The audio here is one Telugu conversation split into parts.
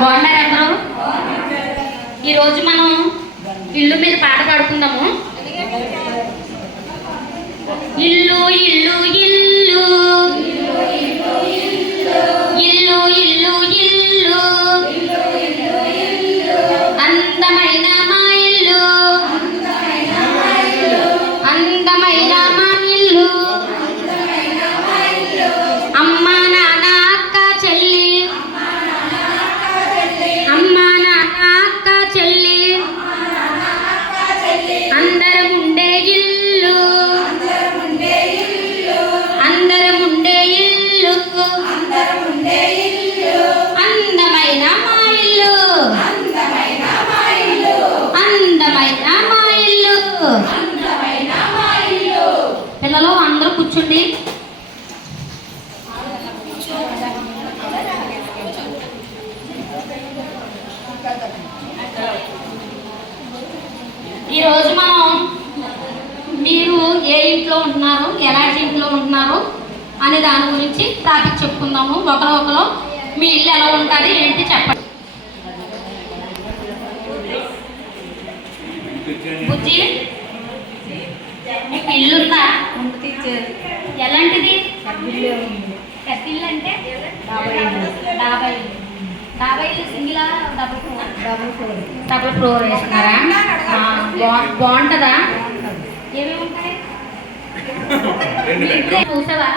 బాగున్నారు అందరూ? ఈరోజు మనం ఇల్లు మీద పాట పాడుకుందాము. ఇల్లు ఇల్లు ఇల్లు ఇల్లు ఇల్లు ఇల్లు అందమైన మా ఇల్లు, అందమైన మా ఇల్లు. అమ్మ నాన్న అక్క చెల్లి, అమ్మ నాన్న అక్క చెల్లి అందరం ఉండే ఇల్లు, అందరం ఉండే ఇల్లు, అందమైన మా ఇల్లు, అందమైన మా ఇల్లు. పిల్లలు అందరూ కూర్చుండి. ఈరోజు మనం మీరు ఏ ఇంట్లో ఉంటున్నారు, ఎలాంటి ఇంట్లో ఉంటున్నారు అనే దాని గురించి టాపిక్ చెప్పుకుందాము. ఒకరు మీ ఇల్లు ఎలా ఉంటుంది ఏంటి చెప్పండి. బుజ్జి, మీకు ఇల్లు ఉందా? ఎలాంటిది? కత్తిల్లు అంటే డాబా ఇల్లు సింగిలా డబుల్ ఫ్లోర్ వేస్తున్నారా? బాగుంటుందా? ఏమేమి ఉంటాయి? చూసావా?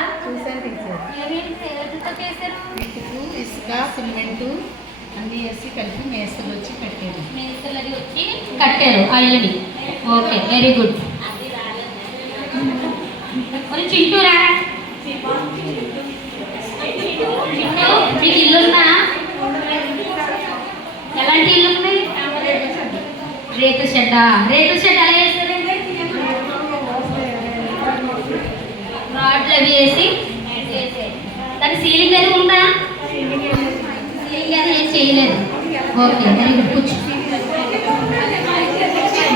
చేశారు? ఇసుక, సిమెంటు అన్నీ వేసి కలిపి మేస్తలు వచ్చి కట్టారు. మేస్తలు అది వచ్చి కట్టారు ఆ ఇల్లుని. Okay, very good. కొంచెం చింటూరా, చింటూ మీకు ఇల్లుందా? ఎలాంటి ఇల్లు ఉన్నాయి? రేకుల షెడ్. రేకుల షెడ్ ఎలా వేస్తారండి? రాడ్లు అవి వేసి దాని సీలింగ్ అది ఉందా? సీలింగ్ అది ఏం చేయలేదు. Okay, very good. కూర్చో.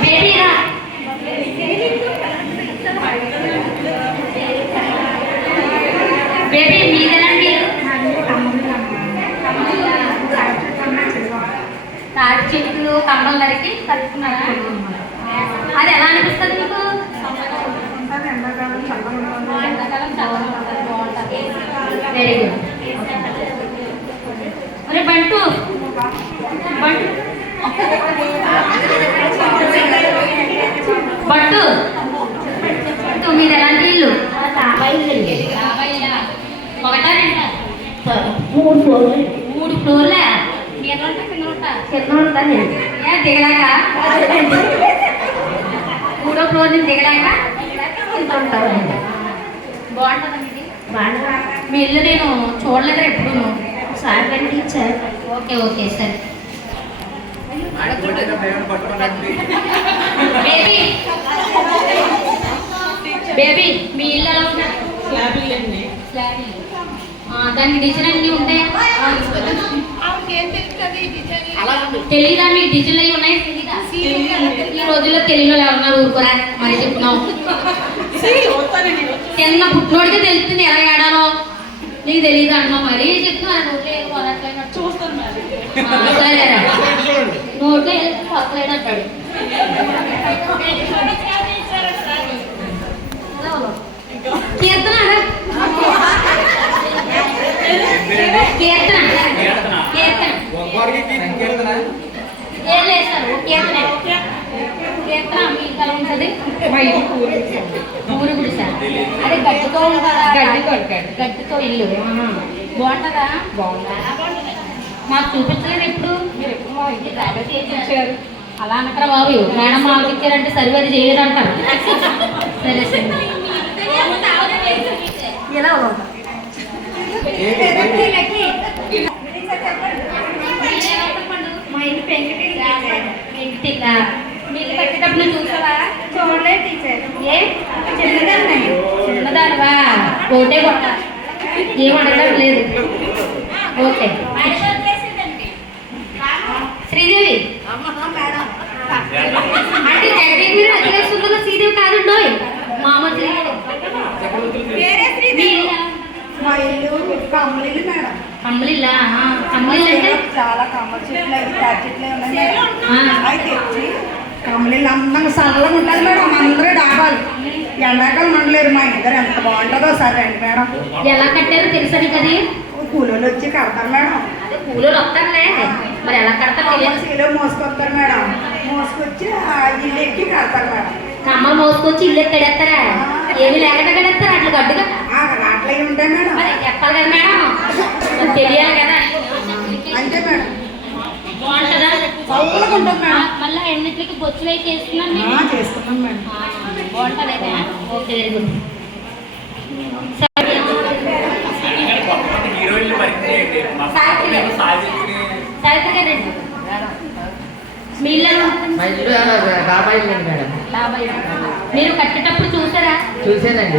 బేబీరా, బేబీ మీదెలాంటి తాటి చెట్లు కమ్మలు నరికి కట్టుకున్నారా? అది ఎలా అనిపిస్తుంది మీకు? Very good. అరే బంటు, బట్టు మీరు ఎలాంటి ఇల్లు? ఒకటా రెండా? 3 ఫ్లోర్లే. కింద ఉంటాను ఏ దిగలేక? 3వ ఫ్లోర్ నుంచి దిగలేక కింద ఉంటాను. బాగుంటుందా మీది? మీ ఇల్లు నేను చూడలేదు ఎప్పుడు. ఒకసారి రండి టీచర్. ఓకే ఓకే సరే. బేబీ, బేబీ మీ ఇల్లు ఎలా ఉంటుంది? స్లాబ్ ఇల్లు. దానికి డిజైన్ అన్నీ ఉంటాయా? తెలీదా మీకు? డిజైన్లు అవి ఉన్నాయి తెలీదా? ఈ రోజుల్లో తెలియని వాళ్ళు ఎవరన్నారు? ఊరుకోరా మరి చెప్తున్నావు. చిన్న పుట్టినోడికి తెలుస్తుంది ఎలా ఏడానో. నీకు తెలియదు అంటున్నావు మరీ చెప్తున్నా. చూస్తాను సరేరా, నోట్లో కొత్తలేడు అంటాడు. కీర్తన కీర్తన కీర్తన ఏం లేదు కీర్తన కీర్తన మీకు ఎలా ఉంటుంది? ఊరు గుడి సార్. అదే గడ్డితో గడ్డితో ఇల్లు బాగుంటుందా? మాకు చూపించలేదు ఎప్పుడు. మీరు ఎప్పుడు మా ఇంటికి డ్రైవర్ చేయించారు. అలా అనకరా బాబు, మేడం మాకు ఇచ్చారంటే సర్వీస్ చేయలేదు అంటారు. సరే సరే ఎలా మా ఇంటి పెంకిటిల్లా. మీరు కట్టేటప్పుడు చూసావా? చూడలేదు టీచర్. ఏ చిన్నదానివా? ఒకటే కొట్ట, ఏం అడగడం లేదు. ఓకే శ్రీదేవి అంటే జగదేవి మీరు వదిలేస్తుందో శ్రీదేవి కాదండో మామూలు శ్రీదేవి. మా ఇల్లు కమ్మలు మేడం. కమ్మలిల్లా కమ్మలిల్లు అంటే చాలా కమ్మల చెట్లు అవి తాటి చెట్లు ఉన్నాయి మేడం. ఆ, అవి తెచ్చి కమ్మలీలు అందంగా చల్లగా ఉంటుంది మేడం. అందరూ డాబాలు ఎండాకాలం మండలేరు. మా ఇద్దరు ఎంత బాగుంటుందో సరే అండి మేడం. ఎలా కట్టారో తెలుసా నీకు అది? కూలోళ్ళు వచ్చి కడతారు మేడం. అదే కూలోళ్ళు వస్తారులే, మరి ఎలా కడతారు తెలియదు. చీలో మోసుకొస్తారు మేడం. మోసుకొచ్చి ఇల్లు ఎక్కి కడతారు మేడం. కమ్మలు మోసుకొచ్చి ఇల్లు ఎక్కడెత్తారా? ఏమి లేకుండా కడేస్తారా అట్లా గడ్డుగా? అట్లా ఉంటాయి మేడం. మరి చెప్పాలి కదా మేడం, మరి తెలియాలి కదా. అంతే మేడం. బాగుంటుందా? చల్లగా ఉంటుంది మేడం. మళ్ళీ ఎన్నిటికి బొచ్చులు అయితే వేస్తున్నాను నేను. చేసుకున్నాం మేడం. బాగుంటుంది అయితే. Okay, very good. సావిత్రి గారు రండి. మీ ఇల్లు ఎలా ఉంటుంది? మా ఇల్లు బాబాయ్ ఇల్లు మేడం. మీరు కట్టేటప్పుడు చూసారా? చూసానండి.